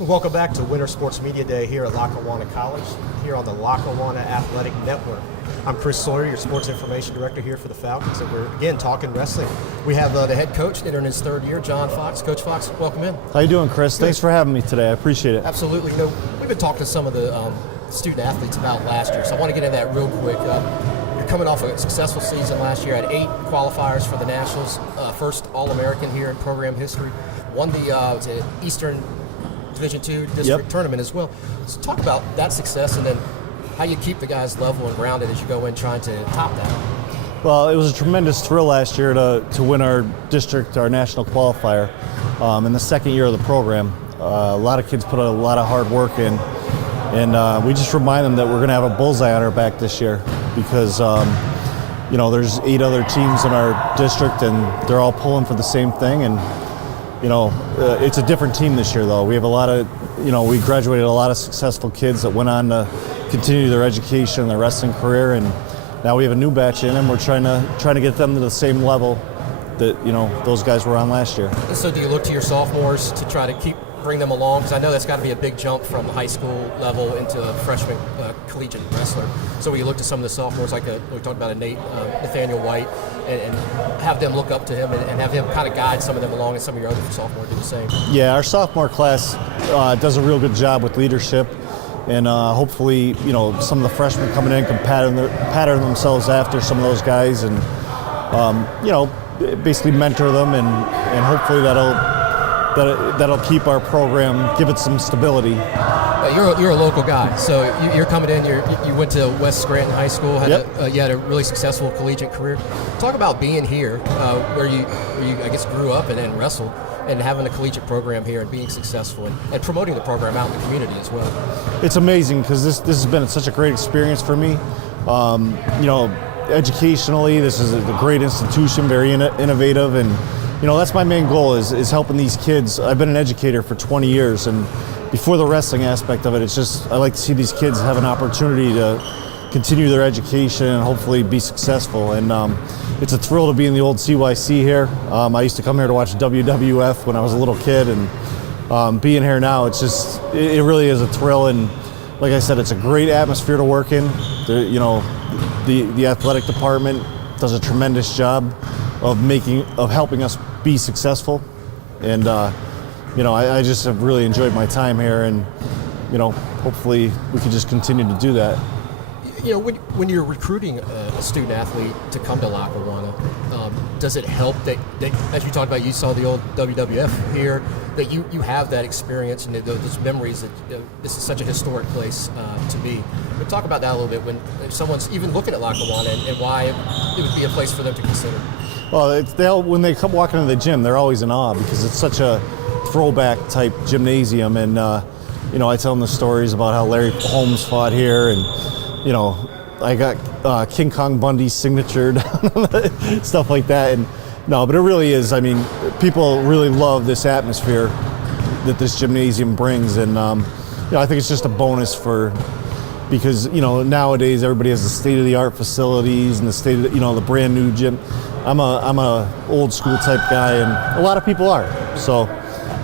Welcome back to Winter Sports Media Day here at Lackawanna College, here on the Lackawanna Athletic Network. I'm Chris Sawyer, your sports information director here for the Falcons, and we're again talking wrestling. We have the head coach entering his third year, John Fox. Coach Fox, welcome in. How you doing, Chris? Good. Thanks for having me today. I appreciate it. Absolutely. We've been talking to some of the student athletes about last year, so I want to get into that real quick. You're coming off a successful season last year, had 8 qualifiers for the Nationals, first All-American here in program history, won the Eastern Division II district tournament as well. So talk about that success and then how you keep the guys level and grounded as you go in trying to top that. Well, it was a tremendous thrill last year to win our district, our national qualifier in the second year of the program. A lot of kids put a lot of hard work in, and we just remind them that we're going to have a bullseye on our back this year because there's 8 other teams in our district and they're all pulling for the same thing. And it's a different team this year, though. We have a lot of, we graduated a lot of successful kids that went on to continue their education and their wrestling career, and now we have a new batch in, and we're trying to get them to the same level that those guys were on last year. So, do you look to your sophomores to try to bring them along? Because I know that's got to be a big jump from high school level into a freshman collegiate wrestler. So, will you look to some of the sophomores, like we talked about Nathaniel White, and have them look up to him and have him kind of guide some of them along, and some of your other sophomores do the same? Yeah, our sophomore class does a real good job with leadership, and hopefully, some of the freshmen coming in can pattern themselves after some of those guys, and basically mentor them, and hopefully that'll keep our program, give it some stability. You're a local guy, so you're coming in. You went to West Scranton High School. You had a really successful collegiate career. Talk about being here, where you I guess grew up and then wrestled, and having a collegiate program here and being successful and promoting the program out in the community as well. It's amazing because this has been such a great experience for me. Educationally, this is a great institution, very innovative, and that's my main goal is helping these kids. I've been an educator for 20 years, and before the wrestling aspect of it, it's just I like to see these kids have an opportunity to continue their education and hopefully be successful. And it's a thrill to be in the old CYC here. I used to come here to watch WWF when I was a little kid, and being here now, it really is a thrill. And like I said, it's a great atmosphere to work in. The athletic department does a tremendous job of helping us be successful, and I just have really enjoyed my time here, and hopefully we can just continue to do that. When you're recruiting a student athlete to come to Lackawanna, does it help that as you talked about, you saw the old WWF here, that you have that experience and those memories that this is such a historic place to be? But talk about that a little bit if someone's even looking at Lackawanna and why it would be a place for them to consider. Well, when they come walking into the gym, they're always in awe because it's such a throwback type gymnasium, and I tell them the stories about how Larry Holmes fought here, and I got King Kong Bundy's signature, stuff like that. And but it really is. I mean, people really love this atmosphere that this gymnasium brings, and I think it's just a bonus because nowadays everybody has the state-of-the-art facilities and the brand new gym. I'm a old school type guy, and a lot of people are. So.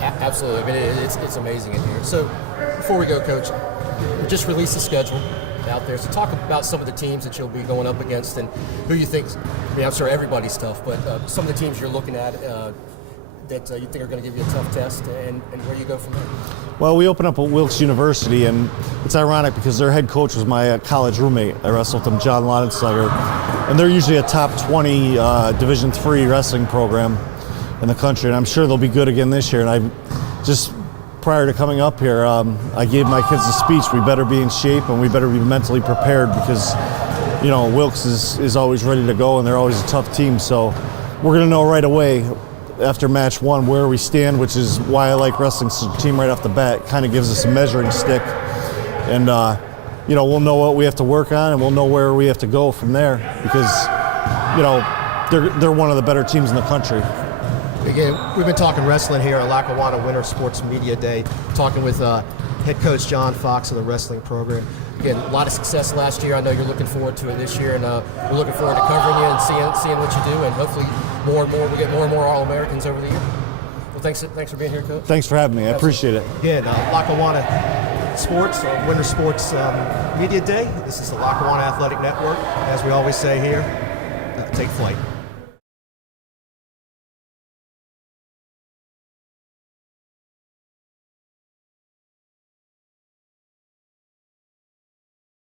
Absolutely. I mean, it's amazing in here. So before we go, Coach, we just released the schedule out there. So talk about some of the teams that you'll be going up against and who you think, I'm sure everybody's tough, but some of the teams you're looking at that you think are going to give you a tough test, and where you go from there. Well, we open up at Wilkes University, and it's ironic because their head coach was my college roommate. I wrestled with him, John Laudenslager, and they're usually a top 20 Division III wrestling program in the country, and I'm sure they'll be good again this year. And prior to coming up here, I gave my kids a speech. We better be in shape and we better be mentally prepared because, Wilkes is always ready to go and they're always a tough team. So we're going to know right away after match 1 where we stand, which is why I like wrestling such a team right off the bat. It kind of gives us a measuring stick, and we'll know what we have to work on and we'll know where we have to go from there because, they're one of the better teams in the country. Again, we've been talking wrestling here at Lackawanna Winter Sports Media Day, talking with head coach John Fox of the wrestling program. Again, a lot of success last year. I know you're looking forward to it this year, and we're looking forward to covering you and seeing what you do, and hopefully we get more and more All-Americans over the year. Well, thanks for being here, Coach. Thanks for having me. I appreciate it. Again, Lackawanna Sports, Winter Sports Media Day. This is the Lackawanna Athletic Network. As we always say here, take flight.